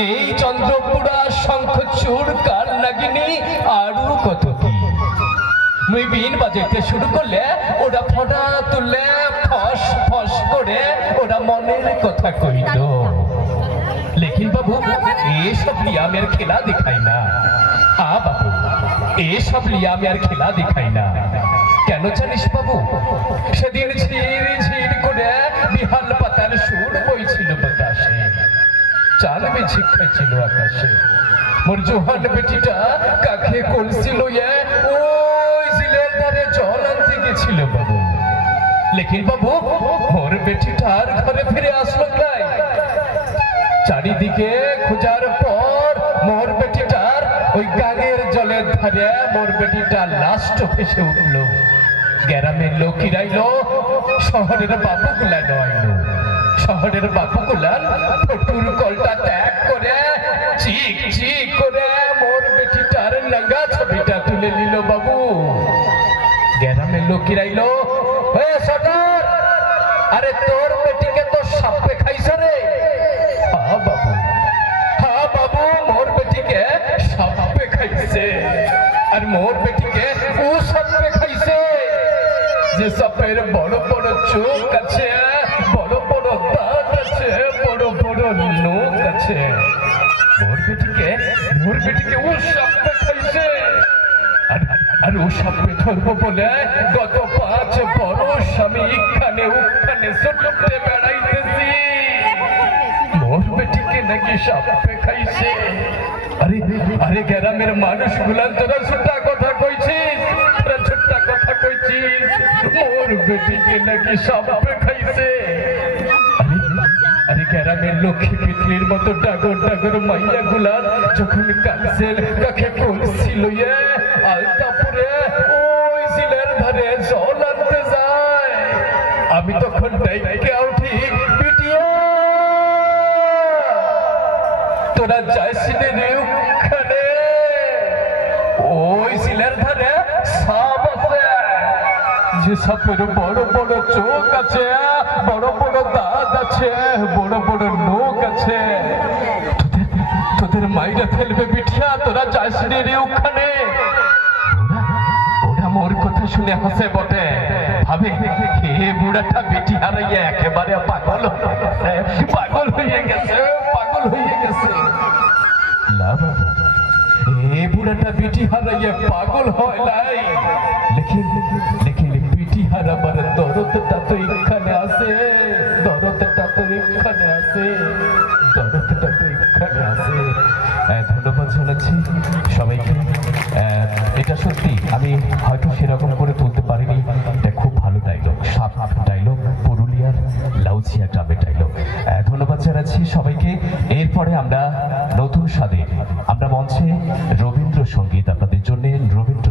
এই চন্দ্রপুরা শঙ্খচূড় কার লাগিনি আরো কত কি মুই বিন বাজাইতে শুরু করলে ওরা ফটা তুললে ফস ফস করে ওরা মনের কথা কইল। लेकिन बाबू ये सब लिया मेरे खिला दिखाई ना। हाँ बाबू ये सब लिया मेरे खिला दिखाई ना। কেন জানিস বাবু সেদিন ঝির ঝির করে বিহাল পাতার সুর বইছিল বাতাসে, চাল বিছি খাইছিল আকাশে। মোর জোহান বেটিটা কাকে কলছিল ওই জিলের ধারে জল আনতে গেছিল বাবু। লেকিন বাবু মোর বেটিটা আর ঘরে ফিরে আসলো নাই। চারিদিকে খোঁজার পর মোর বেটিটার ওই গাঙের জলের ধারে মোর বেটিটা লাস্ট ভেসে উঠল। গ্রামের লোক কিরাইলো, শহরের বাবুগুলা নয়লো। শহরের বাবুগুলা ফটুর কলটা ত্যাগ করে চিক চিক করে মোর বেটিটার নাঙ্গা ছবিটা তুলে নিল বাবু। গ্রামের লোক কিরাইলো, সরদার আরে তোর বেটিকে তো সাপে খাইছে রে। हाँ बाबू मोर बेटी के सापे खाइसे और मोर बेटी के उ सापे खाइसे जे सापेर बड़ बड़ चोख আছে, বড় বড় দাঁত আছে, বড় বড় নখ আছে। মোর বেটিকে उ সাপে খাইছে আর ও সাপে ধরবো বলে গত 5 বরষ আমি এখানে ওখানে ছুটতে বেড়াইতেছি। মোর বেটিকে নাকি সাপে খাইছে। আরে আরে গ্রামের মানুষগুলা তোরা ছোট্টা কথা কইছিস, তোরা ছোট্টা কথা কইছিস। মোর বেটিকে নাকি সাপে খাইছে। আরে গ্রামের লক্ষ্মী পিতৃর মতো ডাগর ডাগর মাইয়া গুলা যখন কালসেল কাকে কলছিল আলতাপুরে ওই জিলের ধারে জল আনতে যায়, আমি তখন ডাইকে উঠি, পিটিয়া তোরা যাইছিলি রে ওখানে? ওই জিলের ধারে সাপ আছে, যে সাপের বড় বড় চোখ আছে, বড় বড় দাঁত আছে, বড় বড় নখ আছে। তোদের মাইরা ফেলবে বিটিয়া, তোরা যাইছিলি রে ওখানে? ওরা মোর কথা শুনে হাসে বটে, ভাবে হে বুড়াটা বেটি হারাইয়া একেবারে পাগল হয়ে গেছে। বুড়াটা বেটি হারাইয়া পাগল হয় নাই, লেকিন বেটি হারাবার দরদটা তো এখানে আছে, দরদটা তো এখানে আছে, দরদটা তো এখানে আছে। ধন্যবাদ জানাচ্ছি সবাইকে। এটা সত্যি আমি হয়তো সেরকম করে তুলতে পারিনি, এটা খুব ভালো ডায়লগ, সাপ ডায়লগ, পুরুলিয়ার লাউচিয়া গ্রামের ডায়লগ। ধন্যবাদ জানাচ্ছি সবাইকে। এরপরে আমরা